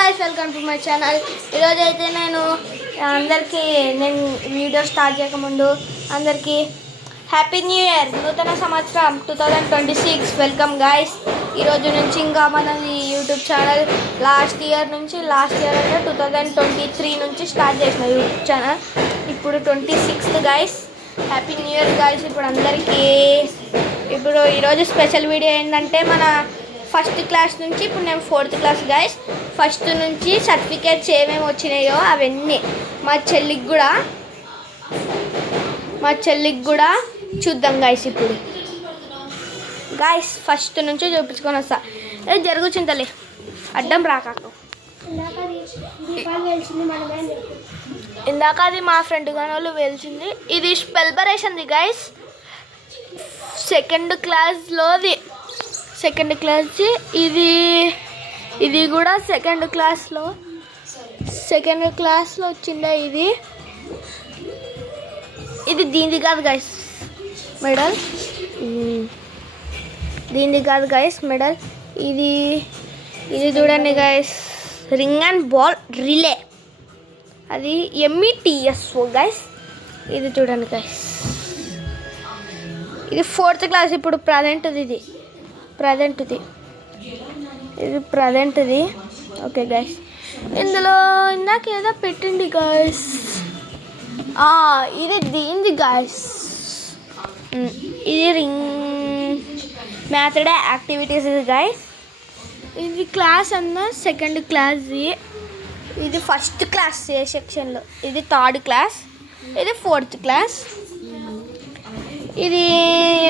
Guys welcome to my channel. ఈరోజు అయితే నేను వీడియో స్టార్ట్ చేయకముందు అందరికీ హ్యాపీ న్యూ ఇయర్, నూతన సంవత్సరం 2026 వెల్కమ్ గైస్. ఈరోజు నుంచి ఇంకా మనది యూట్యూబ్ ఛానల్ లాస్ట్ ఇయర్ అంటే 2023 నుంచి స్టార్ట్ చేసిన యూట్యూబ్ ఛానల్. ఇప్పుడు 26th guys. Happy new year guys. ఇప్పుడు ఈరోజు స్పెషల్ వీడియో ఏంటంటే మన ఫస్ట్ క్లాస్ నుంచి ఇప్పుడు నేను 4th క్లాస్ గైస్. ఫస్ట్ నుంచి సర్టిఫికేట్స్ ఏమేమి వచ్చినాయో అవన్నీ మా చెల్లికి కూడా చూద్దాం గైస్. ఇప్పుడు గైస్ ఫస్ట్ నుంచి చూపించుకొని వస్తా. ఏది జరుగుతుంటలే, అడ్డం రాకాకు. ఇందాక అది మా ఫ్రెండ్ గాని వాళ్ళు వెలిసింది. ఇది స్పెల్బరేషన్ది గైస్. సెకండ్ క్లాస్ది ఇది కూడా సెకండ్ క్లాస్లో వచ్చిండే. ఇది దీనిది కాదు గైస్ మెడల్. దీనిది కాదు గైస్ మెడల్. ఇది చూడండి guys, ring and ball relay. అది METSO గైస్. ఇది చూడండి గైస్, ఇది 4th క్లాస్. ఇప్పుడు ప్రజెంట్ది ఓకే గైస్. ఇందులో ఇందాక ఏదో పెట్టింది గైస్. ఇది దీనిది గైస్. ఇది రింగ్ మ్యాథడ్ యాక్టివిటీస్ గైస్. ఇది క్లాస్ సెకండ్ క్లాస్ది. ఇది ఫస్ట్ క్లాస్ ఏ సెక్షన్లో. ఇది 3rd క్లాస్. ఇది 4th క్లాస్. ఇది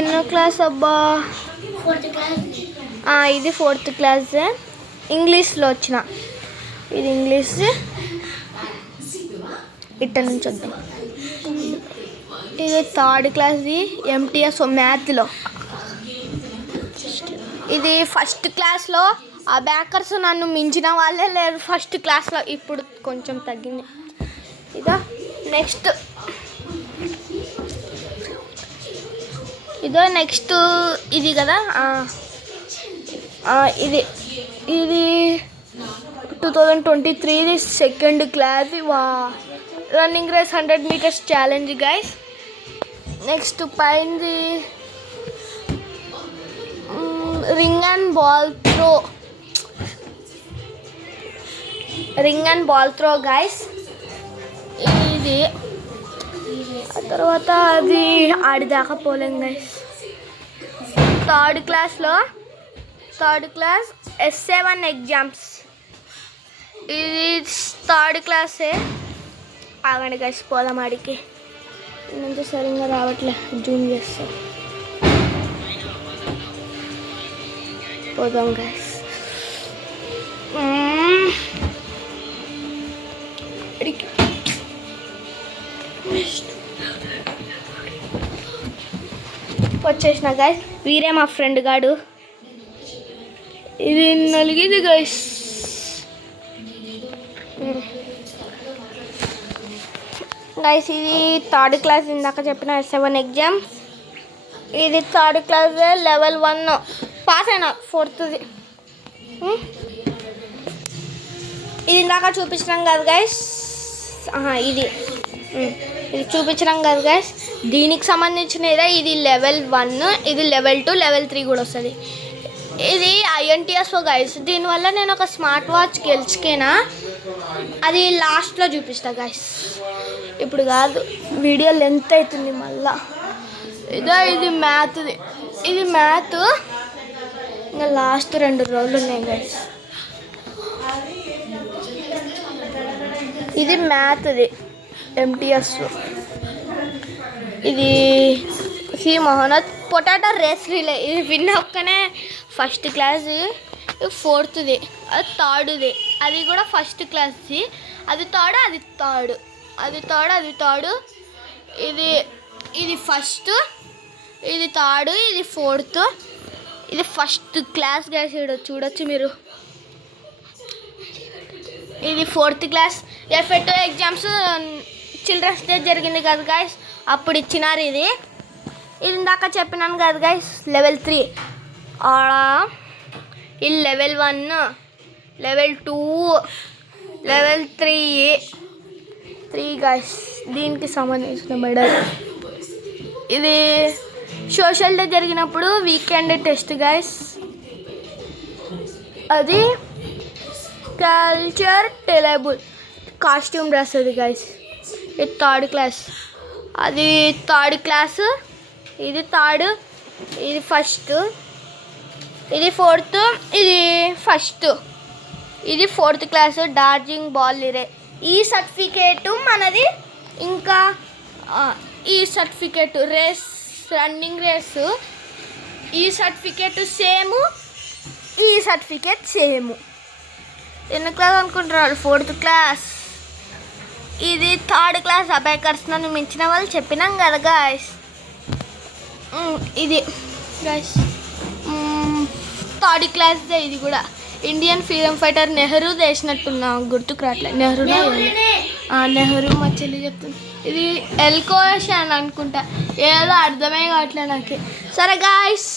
ఎన్నో క్లాస్ అబ్బా? ఇది 4th క్లాస్. ఇంగ్లీష్లో వచ్చిన. ఇది ఇంగ్లీష్. ఇట్ట నుంచి వద్దాం. ఇది 3rd క్లాస్ది MTSO మ్యాథ్లో. ఇది ఫస్ట్ క్లాస్లో ఆ బ్యాకర్స్ నన్ను మించిన వాళ్ళే లేరు ఫస్ట్ క్లాస్లో. ఇప్పుడు కొంచెం తగ్గింది. ఇదో నెక్స్ట్ ఇది కదా. ఇది 2023 second class. Running race 100 meters challenge guys. Next పైనది ring and ball throw guys. ఇది ఆ తర్వాత అది ఆడిదాకా పోలేం guys. 3rd class S7 exams. ఇది 3rd క్లాసే. ఆగండి గైస్, పోదాం ఆడికి. నుంచి సరిగ్గా రావట్లే, జూమ్ చేస్తా. పోదాం గైస్. వచ్చేసిన గైస్. వీరే మా ఫ్రెండ్ గాడు. ఇది నలిగింది గైస్. ఇది 3rd క్లాస్. ఇందాక చెప్పిన S7 ఎగ్జామ్స్. ఇది 3rd క్లాస్ లెవెల్ 1 పాస్ అయినా. 4th ఇది ఇందాక చూపించినాం కదా గైస్. ఇది చూపించినాం కదా గైస్. దీనికి సంబంధించినదే. ఇది లెవెల్ 1, ఇది లెవెల్ 2, లెవెల్ 3 కూడా వస్తుంది. ఇది INTSO గైస్. దీనివల్ల నేను ఒక స్మార్ట్ వాచ్ గెలుచుకేనా, అది లాస్ట్లో చూపిస్తా గైస్. ఇప్పుడు కాదు, వీడియో లెంత్ అవుతుంది మళ్ళా. ఇది మ్యాథ్ది. ఇది మ్యాథ్. ఇంకా లాస్ట్ 2 రోజులు ఉన్నాయి గైస్. ఇది మ్యాథ్ది MTSO. ఇది సి మహోన్నత్ పొటాటో రేస్ రిలే. ఇది విన్ ఒక్కనే ఫస్ట్ క్లాస్. 4th, అది 3rd. అది కూడా ఫస్ట్ క్లాస్ది. అది 3rd, అది 3rd. ఇది ఫస్ట్, ఇది 3rd, ఇది 4th. ఇది ఫస్ట్ క్లాస్ గైస్. చూడొచ్చు మీరు. ఇది 4th class. FA2 exams children's day జరిగింది కదా గైస్, అప్పుడు ఇచ్చినారు. ఇది ఇందాక చెప్పినాను కదా గైస్, లెవెల్ 3. ఇది లెవెల్ 1, లెవెల్ 2, లెవెల్ 3 గైస్. దీనికి సంబంధించిన మెడల్. ఇది సోషల్ డే జరిగినప్పుడు వీకెండ్ టెస్ట్ గైస్. అది కల్చర్ టేబుల్ కాస్ట్యూమ్ డ్రెస్ అది గైస్. ఇది 3rd క్లాస్, అది 3rd క్లాస్, ఇది 3rd, ఇది 1st, ఇది 4th, ఇది 1st, ఇది 4th క్లాస్. డార్జింగ్ బాల్ రే. ఈ సర్టిఫికేటు మనది. ఇంకా ఈ సర్టిఫికేట్ రేస్, రన్నింగ్ రేసు, ఈ సర్టిఫికేట్ సేమ్, ఈ సర్టిఫికేట్ సేమ్. ఎన్ని క్లాస్ అనుకుంటున్నారు? 4th class. ఇది 3rd క్లాస్. అబేకర్స్ నన్ను మించిన వాళ్ళు చెప్పినాం కదా గాయస్. ఇది గాయస్ 3rd క్లాస్. ఇది కూడా ఇండియన్ ఫ్రీడమ్ ఫైటర్ నెహ్రూ చేసినట్టున్నా, గుర్తుకు రావట్లేదు. నెహ్రూ మా చెల్లి చెప్తుంది. ఇది ఎల్కోషన్ అనుకుంటా, ఏదో అర్థమే కావట్లేదు నాకు. సరే గాయస్,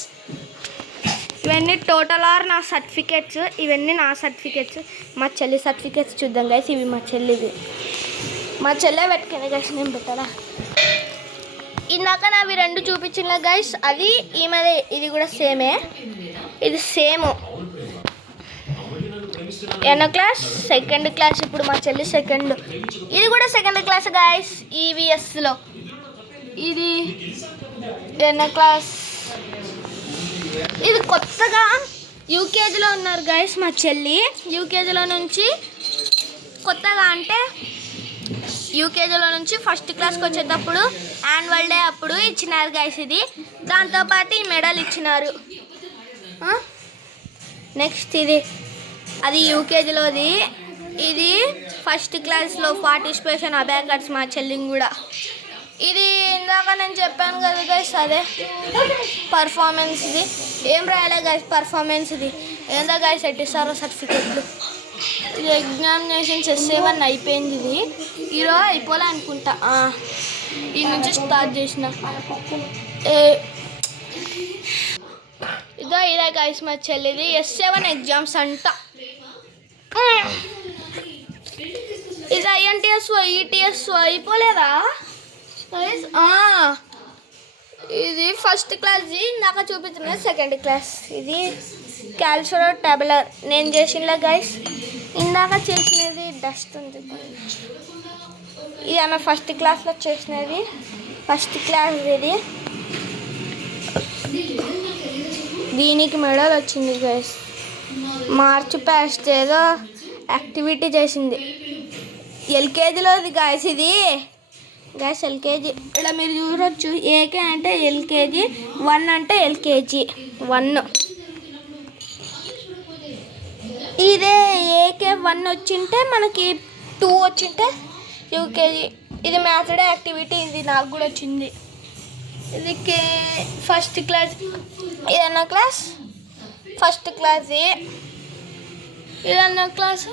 ఇవన్నీ టోటల్ ఆర్ నా సర్టిఫికేట్స్. ఇవన్నీ నా సర్టిఫికేట్స్. మా చెల్లి సర్టిఫికేట్స్ చూద్దాం గైస్. ఇవి మా చెల్లివి. మా చెల్లె పెట్టుకునే గైస్, నేను పెట్టాలా? ఇందాక నావి 2 చూపించిన గైస్, అది ఈమెదే. ఇది కూడా సేమే, ఇది సేమ్. ఎన్నో క్లాస్? 2nd class. ఇప్పుడు మా చెల్లి 2nd. ఇది కూడా 2nd క్లాస్ గైస్, ఈవీఎస్లో. ఇది ఎన్నో క్లాస్? ఇది కొత్తగా యూకేజీలో ఉన్నారు గైస్ మా చెల్లి. యూకేజీలో నుంచి కొత్తగా అంటే యూకేజీలో నుంచి 1st క్లాస్కి వచ్చేటప్పుడు యాన్యువల్ డే అప్పుడు ఇచ్చినారు గైస్ ఇది. దాంతోపాటు ఈ మెడల్ ఇచ్చినారు. నెక్స్ట్ ఇది, అది యూకేజీలోది. ఇది 1st క్లాస్లో పార్టిసిపేషన్ అబేకర్స్ మా చెల్లిని కూడా. ఇది ఇందాక నేను చెప్పాను కదా గైస్, అదే పర్ఫార్మెన్స్. ఇది ఏం రాయలే గైస్, పర్ఫార్మెన్స్. ఇది ఏందో గైస్ ఎట్టిస్తారో సర్టిఫికెట్లు. ఇది ఎగ్జామినేషన్స్ S7 అయిపోయింది. ఇది ఈరోజు అయిపోలే అనుకుంటా. ఈ నుంచి స్టార్ట్ చేసిన. ఇదే గైస్ మా చెల్లిది. S7 ఎగ్జామ్స్ అంట. ఇది INTS ETS అయిపోలేదా? ఇది 1st క్లాస్. ఇందాక చూపించిన 2nd క్లాస్. ఇది క్యాల్షియం టేబులర్ నేను చేసినలా గైస్. ఇందాక చేసినది డస్ట్ ఉంది. ఇది ఆమె 1st క్లాస్లో చేసినది. 1st క్లాస్ ఇది. దీనికి మెడల్ వచ్చింది గైస్. మార్చ్ పాస్ట్ ఏదో యాక్టివిటీ చేసింది. ఎల్కేజీలోది గైస్ ఇది. గైస్ ఎల్కేజీ ఇలా మీరు చూడొచ్చు. ఏకే అంటే ఎల్కేజీ, 1 అంటే ఎల్కేజీ 1. ఇదే ఏకే 1 వచ్చింటే మనకి 2 వచ్చింటే యూకేజీ. ఇది మ్యాథ్స్ డే యాక్టివిటీ. ఇది నాకు కూడా వచ్చింది. ఇది 1st క్లాస్. ఇదన్నా క్లాస్? 1st class. ఇదన్నా క్లాస్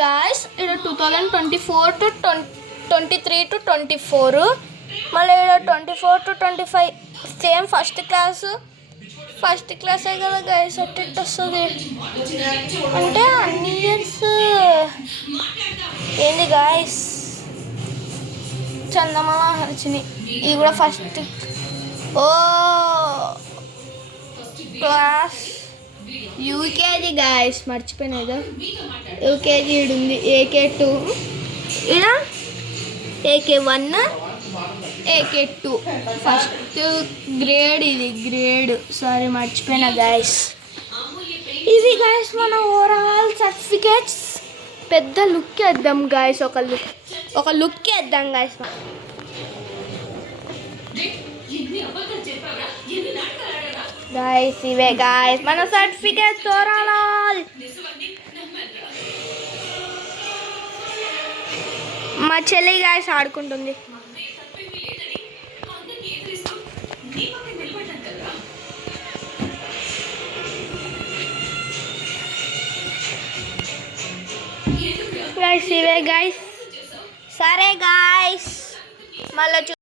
గాయస్. ఇక్కడ 2024 to 23 to 24, మళ్ళీ ఇక్కడ 24 to 25. Same 1st class. 1st క్లాసే కదా గైస్. అట్ట వస్తుంది అంటే అన్ని ఇయర్స్. ఏంది గాయస్, చందమామ హర్చిని. ఇది కూడా 1st క్లాస్. యూకేజీ గాయస్, మర్చిపోయినాయిగా. యూకేజీ ఉంది. AK2, ఇక్కడ AK1, AK2. 1st grade. ఇది గ్రేడ్. సారీ మర్చిపోయినా గాయస్. ఇవి గాయస్ మన ఓవరాల్ సర్టిఫికేట్స్. పెద్ద లుక్ వేద్దాం గాయస్. ఒక లుక్ వేద్దాం గాయస్. గాయస్ ఇవే గాయస్ మన సర్టిఫికేట్స్ ఓవరాల్. మా చెల్లి గాయస్ ఆడుకుంటుంది. గాయస్ ఇవే గాయస్. సరే గాయస్, మళ్ళీ